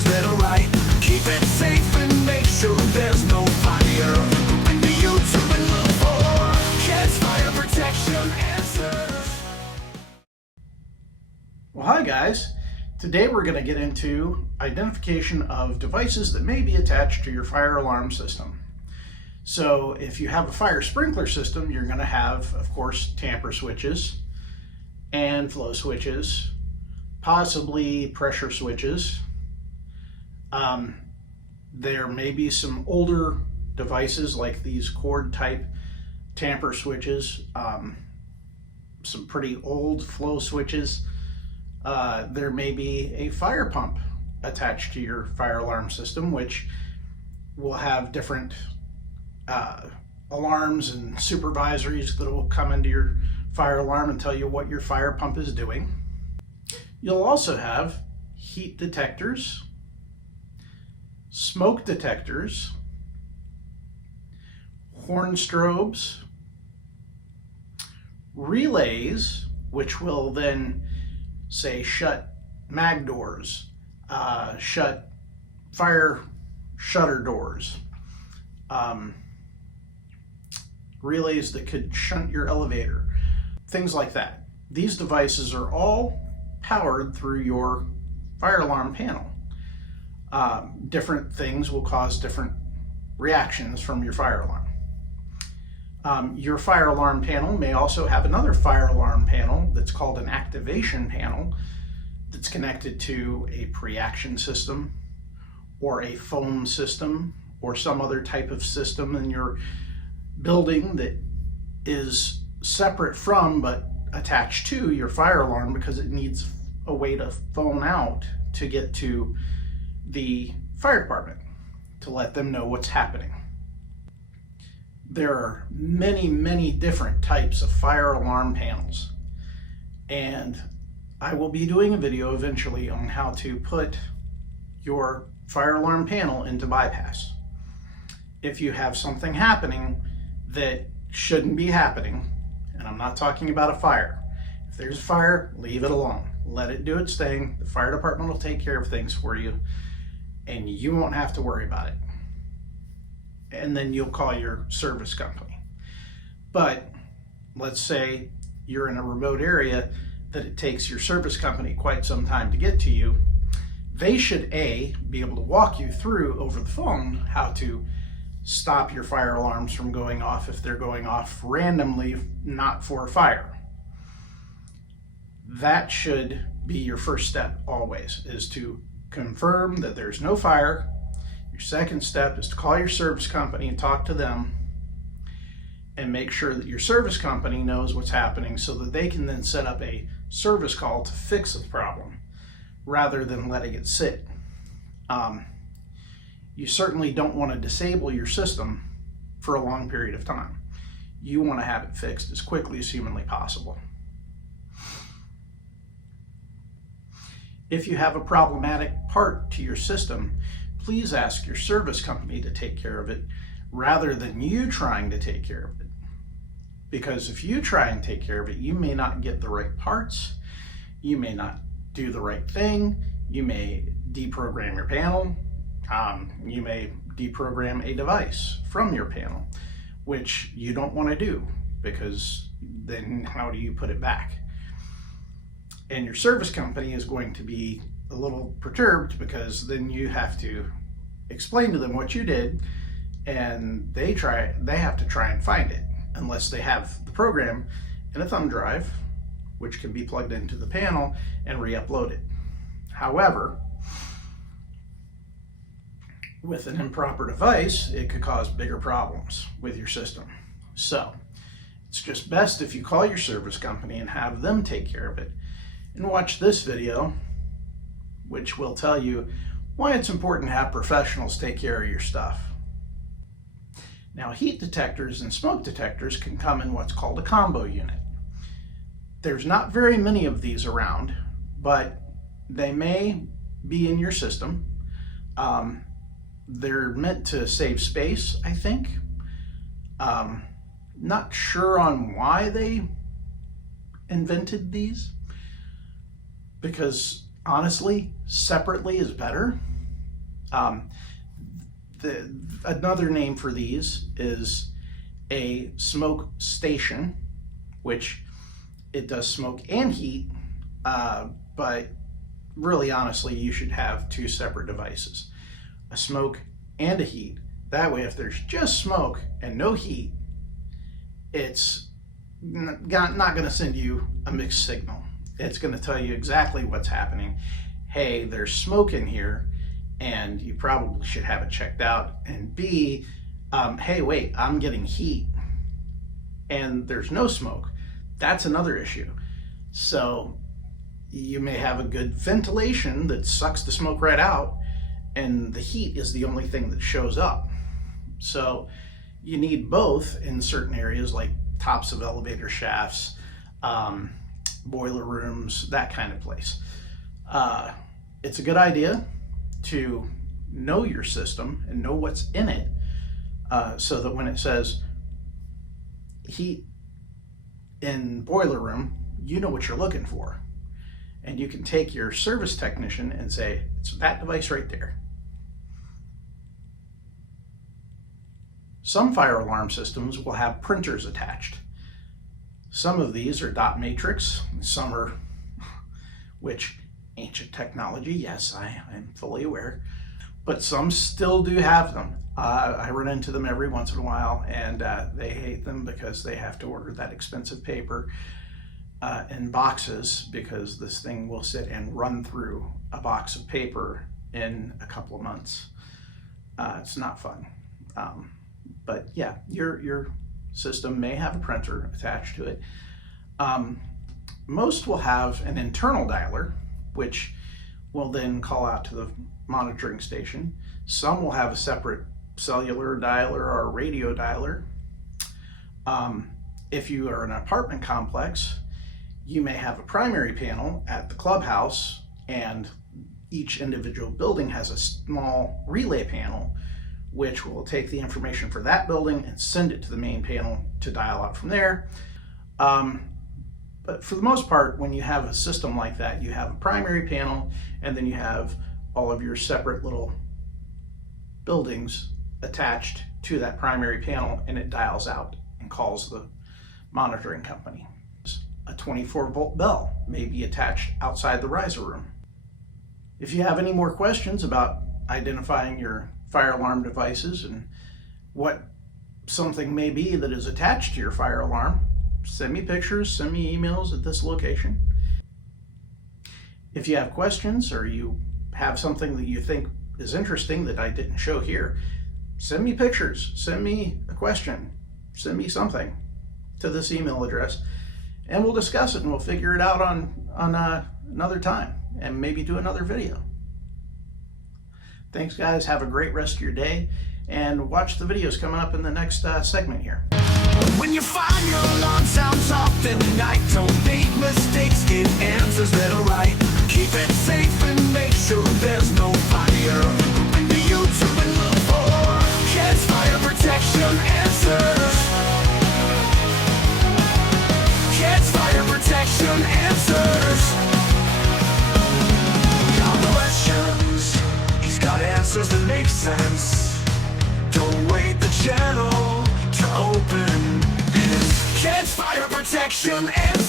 detectors that are right. Keep it safe and make sure there's no fire. Open to YouTube and look for Kids Fire Protection Answers. Well, hi guys. Today we're going to get into identification of devices that may be attached to your fire alarm system. So if you have a fire sprinkler system, you're going to have, of course, tamper switches and flow switches, possibly pressure switches. There may be some older devices like these cord type tamper switches, some pretty old flow switches. There may be a fire pump attached to your fire alarm system, which will have different alarms and supervisories that will come into your fire alarm and tell you what your fire pump is doing. You'll also have heat detectors, smoke detectors, horn strobes, relays, which will then say shut mag doors, shut fire shutter doors, relays that could shunt your elevator, things like that. These devices are all powered through your fire alarm panel. Different things will cause different reactions from your fire alarm. Your fire alarm panel may also have another fire alarm panel that's called an activation panel that's connected to a pre-action system or a foam system or some other type of system in your building that is separate from but attached to your fire alarm because it needs a way to phone out to get to the fire department to let them know what's happening. There are many different types of fire alarm panels, and I will be doing a video eventually on how to put your fire alarm panel into bypass. If you have something happening that shouldn't be happening, and I'm not talking about a fire. If there's a fire, leave it alone. Let it do its thing. The fire department will take care of things for you, and you won't have to worry about it. And then you'll call your service company. But let's say you're in a remote area that it takes your service company quite some time to get to you. They should be able to walk you through over the phone how to stop your fire alarms from going off if they're going off randomly, not for a fire. That should be your first step always, is to confirm that there's no fire. Your second step is to call your service company and talk to them and make sure that your service company knows what's happening so that they can then set up a service call to fix the problem rather than letting it sit. You certainly don't want to disable your system for a long period of time. You want to have it fixed as quickly as humanly possible. If you have a problematic part to your system, please ask your service company to take care of it rather than you trying to take care of it. Because if you try and take care of it, you may not get the right parts, you may not do the right thing, you may deprogram your panel, you may deprogram a device from your panel, which you don't want to do, because then how do you put it back? And your service company is going to be a little perturbed because then you have to explain to them what you did, and they have to try and find it unless they have the program in a thumb drive, which can be plugged into the panel and re-upload it. However, with an improper device, it could cause bigger problems with your system. So it's just best if you call your service company and have them take care of it. And watch this video, which will tell you why it's important to have professionals take care of your stuff. Now, heat detectors and smoke detectors can come in what's called a combo unit. There's not very many of these around, but they may be in your system. They're meant to save space, I think. Not sure on why they invented these, because honestly, separately is better. Another name for these is a smoke station, which it does smoke and heat, but really honestly you should have two separate devices, a smoke and a heat. That way if there's just smoke and no heat, it's not going to send you a mixed signal. It's going to tell you exactly what's happening. Hey, there's smoke in here and you probably should have it checked out. And B, hey, wait, I'm getting heat and there's no smoke. That's another issue. So you may have a good ventilation that sucks the smoke right out, and the heat is the only thing that shows up. So you need both in certain areas like tops of elevator shafts, boiler rooms, that kind of place. It's a good idea to know your system and know what's in it, so that when it says heat in boiler room, you know what you're looking for. And you can take your service technician and say, it's that device right there. Some fire alarm systems will have printers attached. Some of these are dot matrix, some are, which ancient technology, yes, I'm fully aware, but some still do have them. I run into them every once in a while, and they hate them because they have to order that expensive paper in boxes, because this thing will sit and run through a box of paper in a couple of months. It's not fun. But yeah, your system may have a printer attached to it. Most will have an internal dialer, which will then call out to the monitoring station. Some will have a separate cellular dialer or a radio dialer. If you are an apartment complex, you may have a primary panel at the clubhouse, and each individual building has a small relay panel which will take the information for that building and send it to the main panel to dial out from there. But for the most part, when you have a system like that, you have a primary panel, and then you have all of your separate little buildings attached to that primary panel, and it dials out and calls the monitoring company. A 24-volt bell may be attached outside the riser room. If you have any more questions about identifying your fire alarm devices and what something may be that is attached to your fire alarm, send me pictures, send me emails at this location. If you have questions or you have something that you think is interesting that I didn't show here, send me pictures, send me a question, send me something to this email address, and we'll discuss it and we'll figure it out on another time and maybe do another video. Thanks guys, have a great rest of your day, and watch the videos coming up in the next segment here. When you find your alarm sounds off in the night, don't make mistakes, get answers that are right. Keep it safe and make sure there's no fire. Open to YouTube and look for Kids Fire Protection Answers. Kids Fire Protection Answers. Got questions, he's got answers that make sense. Don't wait the channel to open. Kids Fire Protection Answers.